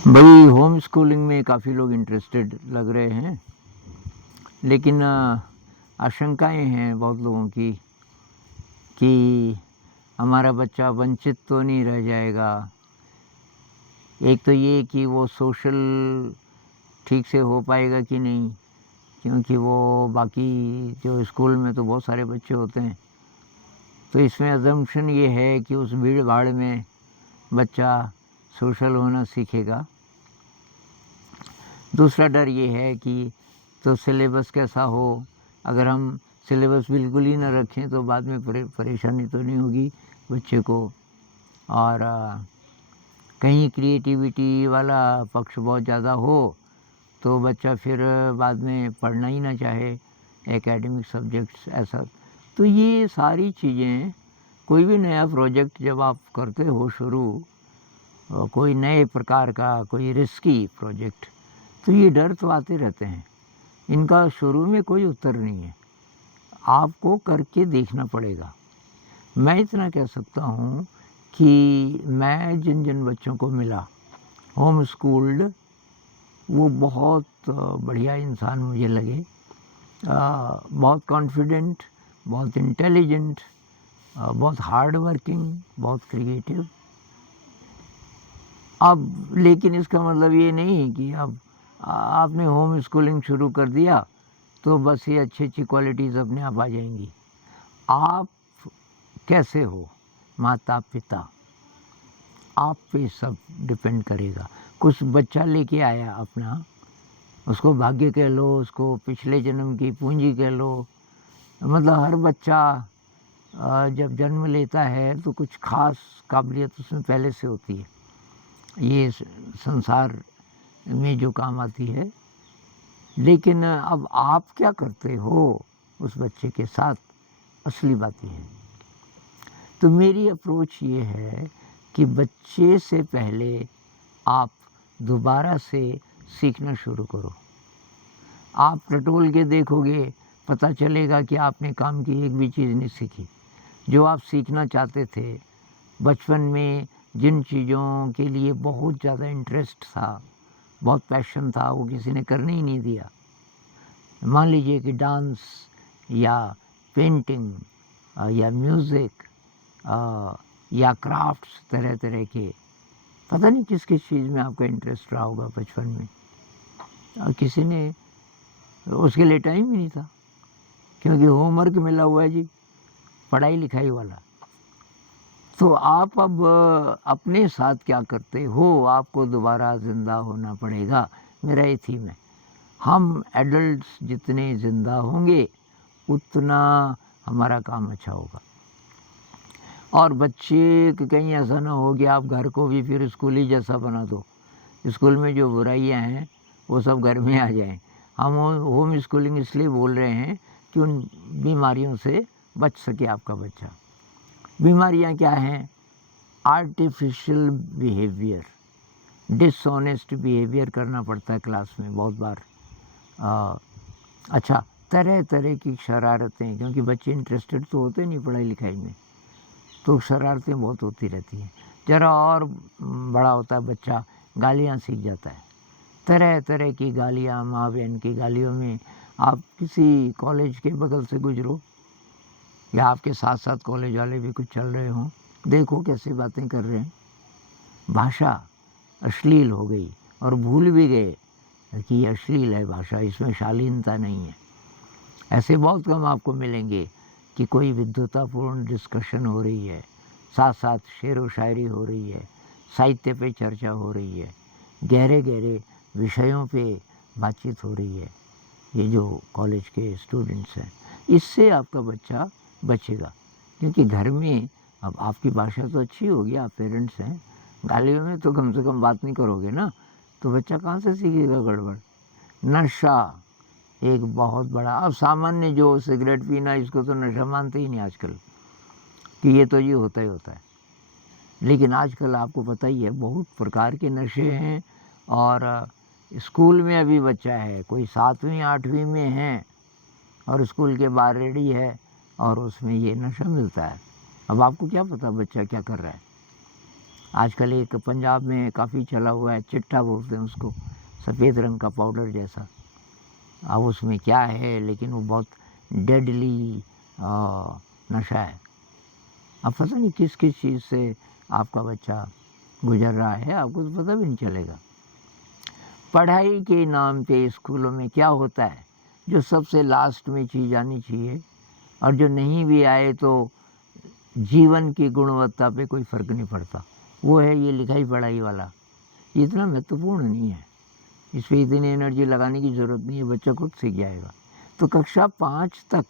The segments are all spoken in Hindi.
भाई होम स्कूलिंग में काफ़ी लोग इंटरेस्टेड लग रहे हैं, लेकिन आशंकाएं हैं बहुत लोगों की कि हमारा बच्चा वंचित तो नहीं रह जाएगा। एक तो ये कि वो सोशल ठीक से हो पाएगा कि नहीं, क्योंकि वो बाकी जो स्कूल में तो बहुत सारे बच्चे होते हैं, तो इसमें अजम्पशन ये है कि उस भीड़ भाड़ में बच्चा सोशल होना सीखेगा। दूसरा डर ये है कि तो सिलेबस कैसा हो, अगर हम सिलेबस बिल्कुल ही ना रखें तो बाद में परेशानी तो नहीं होगी बच्चे को। और कहीं क्रिएटिविटी वाला पक्ष बहुत ज़्यादा हो तो बच्चा फिर बाद में पढ़ना ही ना चाहे एकेडमिक सब्जेक्ट्स ऐसा। तो ये सारी चीज़ें, कोई भी नया प्रोजेक्ट जब आप करते हो शुरू, कोई नए प्रकार का कोई रिस्की प्रोजेक्ट, तो ये डर तो आते रहते हैं। इनका शुरू में कोई उत्तर नहीं है, आपको करके देखना पड़ेगा। मैं इतना कह सकता हूँ कि मैं जिन जिन बच्चों को मिला होम स्कूल्ड, वो बहुत बढ़िया इंसान मुझे लगे। बहुत कॉन्फिडेंट, बहुत इंटेलिजेंट, बहुत हार्ड वर्किंग, बहुत क्रिएटिव। अब लेकिन इसका मतलब ये नहीं है कि अब आपने होम स्कूलिंग शुरू कर दिया तो बस ये अच्छी अच्छी क्वालिटीज़ अपने आप आ जाएंगी। आप कैसे हो माता पिता, आप पे सब डिपेंड करेगा। कुछ बच्चा लेके आया अपना, उसको भाग्य कह लो, उसको पिछले जन्म की पूंजी कह लो। मतलब हर बच्चा जब जन्म लेता है तो कुछ खास काबिलियत उसमें पहले से होती है, ये संसार में जो काम आती है। लेकिन अब आप क्या करते हो उस बच्चे के साथ, असली बात ये है। तो मेरी अप्रोच ये है कि बच्चे से पहले आप दोबारा से सीखना शुरू करो। आप टटोल के देखोगे, पता चलेगा कि आपने काम की एक भी चीज़ नहीं सीखी जो आप सीखना चाहते थे। बचपन में जिन चीज़ों के लिए बहुत ज़्यादा इंटरेस्ट था, बहुत पैशन था, वो किसी ने करने ही नहीं दिया। मान लीजिए कि डांस या पेंटिंग या म्यूज़िक या क्राफ्ट्स, तरह तरह के, पता नहीं किस किस चीज़ में आपका इंटरेस्ट रहा होगा बचपन में, और किसी ने उसके लिए टाइम ही नहीं था, क्योंकि होमवर्क मिला हुआ है जी, पढ़ाई लिखाई वाला। तो आप अब अपने साथ क्या करते हो, आपको दोबारा ज़िंदा होना पड़ेगा। मेरा ये थीम है, हम एडल्ट्स जितने ज़िंदा होंगे उतना हमारा काम अच्छा होगा। और बच्चे कहीं ऐसा ना हो कि आप घर को भी फिर स्कूल ही जैसा बना दो, स्कूल में जो बुराइयां हैं वो सब घर में आ जाएं। हम होम स्कूलिंग इसलिए बोल रहे हैं कि उन बीमारियों से बच सके आपका बच्चा। बीमारियां क्या हैं? आर्टिफिशियल बिहेवियर, डिसऑनेस्ट बिहेवियर करना पड़ता है क्लास में बहुत बार। अच्छा, तरह तरह की शरारतें, क्योंकि बच्चे इंटरेस्टेड तो होते नहीं पढ़ाई लिखाई में, तो शरारतें बहुत होती रहती हैं। ज़रा और बड़ा होता है बच्चा, गालियाँ सीख जाता है, तरह तरह की गालियाँ, माँ बहन की गालियों में। आप किसी कॉलेज के बगल से गुजरो या आपके साथ साथ कॉलेज वाले भी कुछ चल रहे हों, देखो कैसी बातें कर रहे हैं। भाषा अश्लील हो गई और भूल भी गए कि ये अश्लील है भाषा, इसमें शालीनता नहीं है। ऐसे बहुत कम आपको मिलेंगे कि कोई विद्वतापूर्ण डिस्कशन हो रही है, साथ साथ शेर व शायरी हो रही है, साहित्य पे चर्चा हो रही है, गहरे गहरे विषयों पे बातचीत हो रही है। ये जो कॉलेज के स्टूडेंट्स हैं, इससे आपका बच्चा बचेगा। क्योंकि घर में अब आपकी भाषा तो अच्छी होगी, आप पेरेंट्स हैं, गालियों में तो कम से कम बात नहीं करोगे ना, तो बच्चा कहाँ से सीखेगा गड़बड़। नशा एक बहुत बड़ा, अब सामान्य जो सिगरेट पीना, इसको तो नशा मानते ही नहीं आजकल, कि ये तो ये होता ही होता है। लेकिन आजकल आपको पता ही है बहुत प्रकार के नशे हैं। और स्कूल में अभी बच्चा है, कोई 7वीं 8वीं में है और स्कूल के बाहर रेडी है और उसमें ये नशा मिलता है। अब आपको क्या पता बच्चा क्या कर रहा है। आजकल एक पंजाब में काफ़ी चला हुआ है, चिट्टा बोलते हैं उसको, सफ़ेद रंग का पाउडर जैसा। अब उसमें क्या है, लेकिन वो बहुत डेडली नशा है। अब पता नहीं किस किस चीज़ से आपका बच्चा गुजर रहा है, आपको तो पता भी नहीं चलेगा। पढ़ाई के नाम पे स्कूलों में क्या होता है, जो सबसे लास्ट में चीज़ आनी चाहिए, और जो नहीं भी आए तो जीवन की गुणवत्ता पे कोई फ़र्क नहीं पड़ता, वो है ये लिखाई पढ़ाई वाला। ये इतना महत्वपूर्ण नहीं है, इस पर इतनी एनर्जी लगाने की ज़रूरत नहीं है, बच्चा खुद सीख जाएगा। तो कक्षा 5 तक,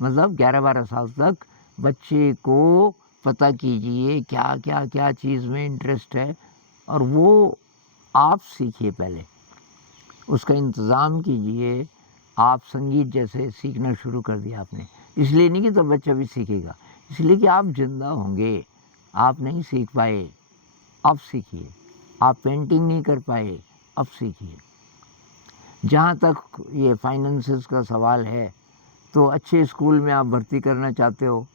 मतलब 11-12 साल तक बच्चे को पता कीजिए क्या क्या क्या चीज़ में इंटरेस्ट है, और वो आप सीखिए पहले, उसका इंतज़ाम कीजिए। आप संगीत जैसे सीखना शुरू कर दिया आपने, इसलिए नहीं कि तो बच्चा भी सीखेगा, इसलिए कि आप जिंदा होंगे। आप नहीं सीख पाए, अब सीखिए। आप पेंटिंग नहीं कर पाए, अब सीखिए। जहाँ तक ये फाइनेंसेस का सवाल है, तो अच्छे स्कूल में आप भर्ती करना चाहते हो,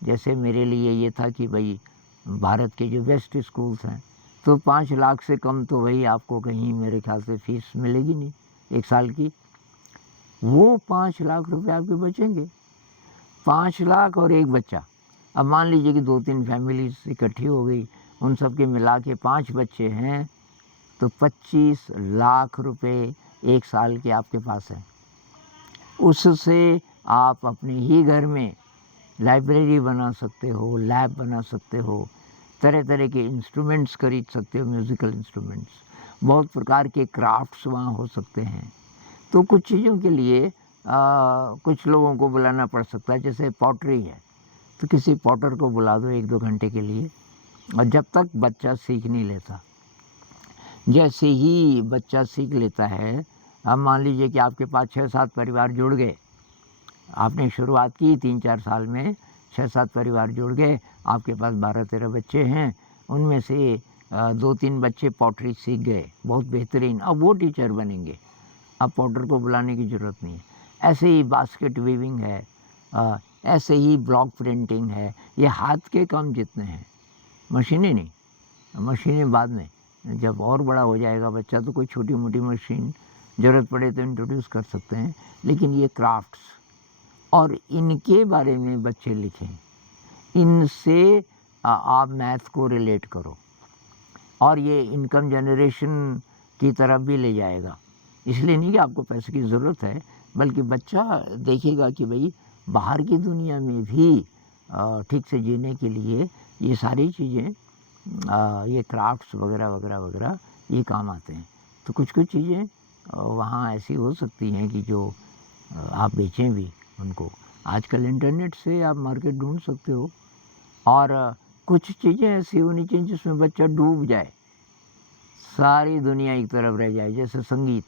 जैसे मेरे लिए ये था कि भाई भारत के जो बेस्ट स्कूल्स हैं, तो 5 लाख से कम तो वही आपको कहीं मेरे ख्याल से फीस मिलेगी नहीं एक साल की। वो 5 लाख रुपए आपके बचेंगे, 5 लाख और एक बच्चा। अब मान लीजिए कि 2-3 फैमिलीज इकट्ठी हो गई, उन सब के मिला के 5 बच्चे हैं, तो 25 लाख रुपए एक साल के आपके पास हैं। उससे आप अपने ही घर में लाइब्रेरी बना सकते हो, लैब बना सकते हो, तरह तरह के इंस्ट्रूमेंट्स खरीद सकते हो, म्यूज़िकल इंस्ट्रूमेंट्स, बहुत प्रकार के क्राफ्ट्स वहाँ हो सकते हैं। तो कुछ चीज़ों के लिए कुछ लोगों को बुलाना पड़ सकता है, जैसे पॉटरी है, तो किसी पॉटर को बुला दो 1-2 घंटे के लिए, और जब तक बच्चा सीख नहीं लेता। जैसे ही बच्चा सीख लेता है, अब मान लीजिए कि आपके पास 6-7 परिवार जुड़ गए, आपने शुरुआत की 3-4 साल में, 6-7 परिवार जुड़ गए, आपके पास 12-13 बच्चे हैं, उनमें से 2-3 बच्चे पॉटरी सीख गए, बहुत बेहतरीन, अब वो टीचर बनेंगे, अब पॉटर को बुलाने की ज़रूरत नहीं है। ऐसे ही बास्केट वीविंग है, ऐसे ही ब्लॉक प्रिंटिंग है, ये हाथ के काम जितने हैं, मशीनें नहीं, मशीनें बाद में, जब और बड़ा हो जाएगा बच्चा तो कोई छोटी मोटी मशीन ज़रूरत पड़े तो इंट्रोड्यूस कर सकते हैं, लेकिन ये क्राफ्ट्स, और इनके बारे में बच्चे लिखें, इनसे आप मैथ को रिलेट करो, और ये इनकम जनरेशन की तरफ भी ले जाएगा। इसलिए नहीं कि आपको पैसे की ज़रूरत है, बल्कि बच्चा देखेगा कि भाई बाहर की दुनिया में भी ठीक से जीने के लिए ये सारी चीज़ें, ये क्राफ्ट्स वगैरह वगैरह वगैरह ये काम आते हैं। तो कुछ कुछ चीज़ें वहाँ ऐसी हो सकती हैं कि जो आप बेचें भी उनको। आजकल इंटरनेट से आप मार्केट ढूंढ सकते हो, और कुछ चीज़ें ऐसी होनी चाहिए जिसमें बच्चा डूब जाए, सारी दुनिया एक तरफ रह जाए। जैसे संगीत,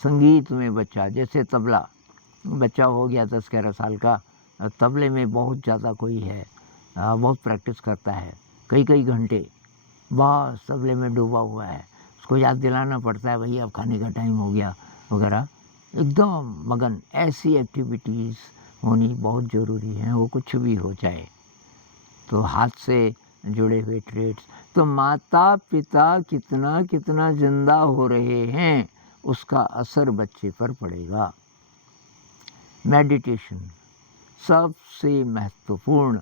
संगीत में बच्चा, जैसे तबला, बच्चा हो गया 10-11 साल का, तबले में बहुत ज़्यादा कोई है, बहुत प्रैक्टिस करता है कई कई घंटे, बस तबले में डूबा हुआ है, उसको याद दिलाना पड़ता है भाई अब खाने का टाइम हो गया वगैरह, एकदम मगन। ऐसी एक्टिविटीज़ होनी बहुत ज़रूरी है, वो कुछ भी हो जाए। तो हाथ से जुड़े हुए ट्रेड्स, तो माता पिता कितना कितना जिंदा हो रहे हैं, उसका असर बच्चे पर पड़ेगा। मेडिटेशन सबसे महत्वपूर्ण,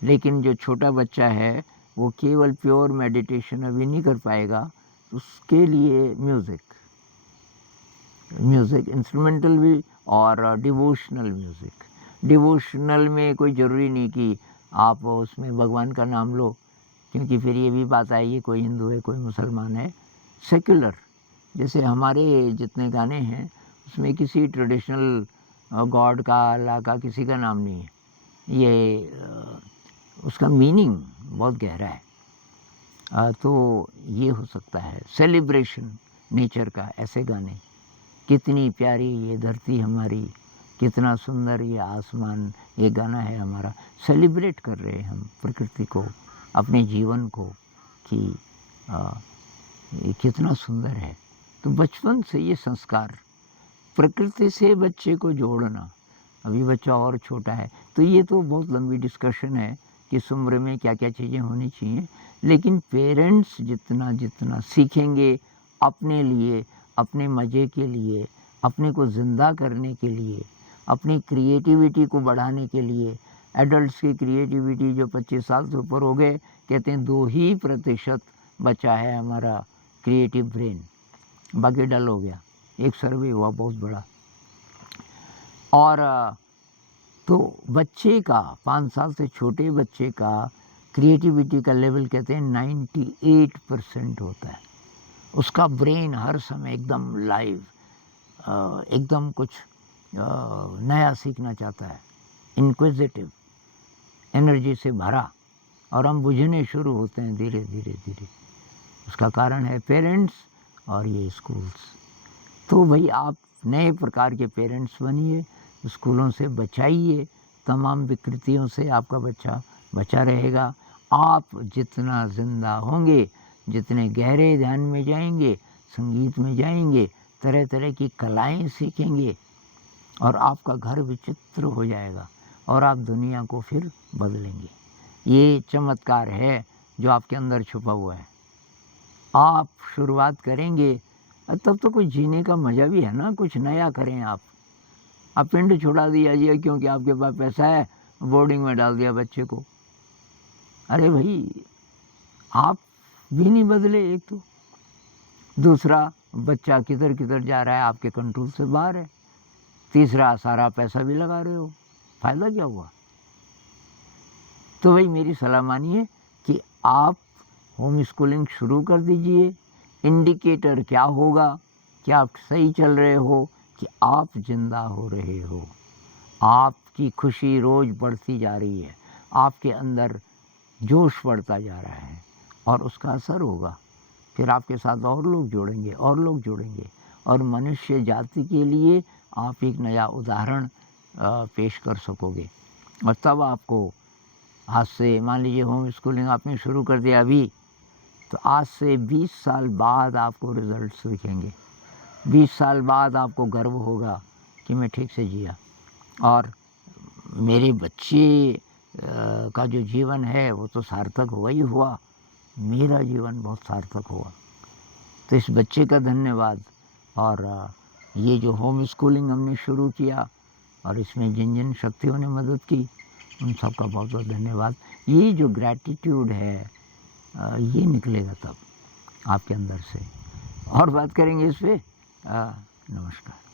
लेकिन जो छोटा बच्चा है वो केवल प्योर मेडिटेशन अभी नहीं कर पाएगा, उसके लिए म्यूज़िक, म्यूज़िक इंस्ट्रूमेंटल भी, और डिवोशनल म्यूज़िक। डिवोशनल में कोई ज़रूरी नहीं कि आप उसमें भगवान का नाम लो, क्योंकि फिर ये भी बात आएगी कोई हिंदू है कोई मुसलमान है। सेक्युलर, जैसे हमारे जितने गाने हैं उसमें किसी ट्रेडिशनल गॉड का, अल्लाह का, किसी का नाम नहीं है। ये उसका मीनिंग बहुत गहरा है। तो ये हो सकता है सेलिब्रेशन नेचर का, ऐसे गाने, कितनी प्यारी ये धरती हमारी, कितना सुंदर ये आसमान, ये गाना है हमारा, सेलिब्रेट कर रहे हैं हम प्रकृति को, अपने जीवन को, कि ये कितना सुंदर है। तो बचपन से ये संस्कार, प्रकृति से बच्चे को जोड़ना, अभी बच्चा और छोटा है तो ये तो बहुत लंबी डिस्कशन है किस उम्र में क्या क्या चीज़ें होनी चाहिए, लेकिन पेरेंट्स जितना जितना सीखेंगे अपने लिए, अपने मज़े के लिए, अपने को ज़िंदा करने के लिए, अपनी क्रिएटिविटी को बढ़ाने के लिए। एडल्ट्स की क्रिएटिविटी जो 25 साल से ऊपर हो गए, कहते हैं 2% बचा है हमारा क्रिएटिव ब्रेन, बाकी डल हो गया। एक सर्वे हुआ बहुत बड़ा। और तो बच्चे का 5 साल से छोटे बच्चे का क्रिएटिविटी का लेवल कहते हैं 98% होता है। उसका ब्रेन हर समय एकदम लाइव, एकदम कुछ नया सीखना चाहता है, इंक्विजिटिव, एनर्जी से भरा, और हम बुझने शुरू होते हैं धीरे धीरे धीरे। उसका कारण है पेरेंट्स और ये स्कूल्स। तो भाई आप नए प्रकार के पेरेंट्स बनिए, स्कूलों से बचाइए, तमाम विकृतियों से आपका बच्चा बचा रहेगा। आप जितना ज़िंदा होंगे, जितने गहरे ध्यान में जाएंगे, संगीत में जाएंगे, तरह तरह की कलाएं सीखेंगे, और आपका घर विचित्र हो जाएगा और आप दुनिया को फिर बदलेंगे। ये चमत्कार है जो आपके अंदर छुपा हुआ है। आप शुरुआत करेंगे तब तो कुछ जीने का मज़ा भी है ना, कुछ नया करें। आप पिंड छुड़ा दिया जी क्योंकि आपके पास पैसा है, बोर्डिंग में डाल दिया बच्चे को। अरे भाई, आप भी नहीं बदले एक तो, दूसरा बच्चा किधर किधर जा रहा है, आपके कंट्रोल से बाहर है, तीसरा सारा पैसा भी लगा रहे हो, फ़ायदा क्या हुआ। तो भाई मेरी सलाह मानिए कि आप होम स्कूलिंग शुरू कर दीजिए। इंडिकेटर क्या होगा कि आप सही चल रहे हो, कि आप जिंदा हो रहे हो, आपकी खुशी रोज़ बढ़ती जा रही है, आपके अंदर जोश बढ़ता जा रहा है, और उसका असर होगा। फिर आपके साथ और लोग जुड़ेंगे और लोग जुड़ेंगे, और मनुष्य जाति के लिए आप एक नया उदाहरण पेश कर सकोगे। और तब आपको आज से, मान लीजिए होम स्कूलिंग आपने शुरू कर दिया अभी, तो आज से 20 साल बाद आपको रिजल्ट्स दिखेंगे। 20 साल बाद आपको गर्व होगा कि मैं ठीक से जिया, और मेरे बच्चे का जो जीवन है वो तो सार्थक हुआ ही हुआ, मेरा जीवन बहुत सार्थक हुआ। तो इस बच्चे का धन्यवाद, और ये जो होम स्कूलिंग हमने शुरू किया और इसमें जिन जिन शक्तियों ने मदद की, उन सबका बहुत बहुत धन्यवाद। ये जो ग्रैटिट्यूड है ये निकलेगा तब आपके अंदर से। और बात करेंगे इस पर। नमस्कार।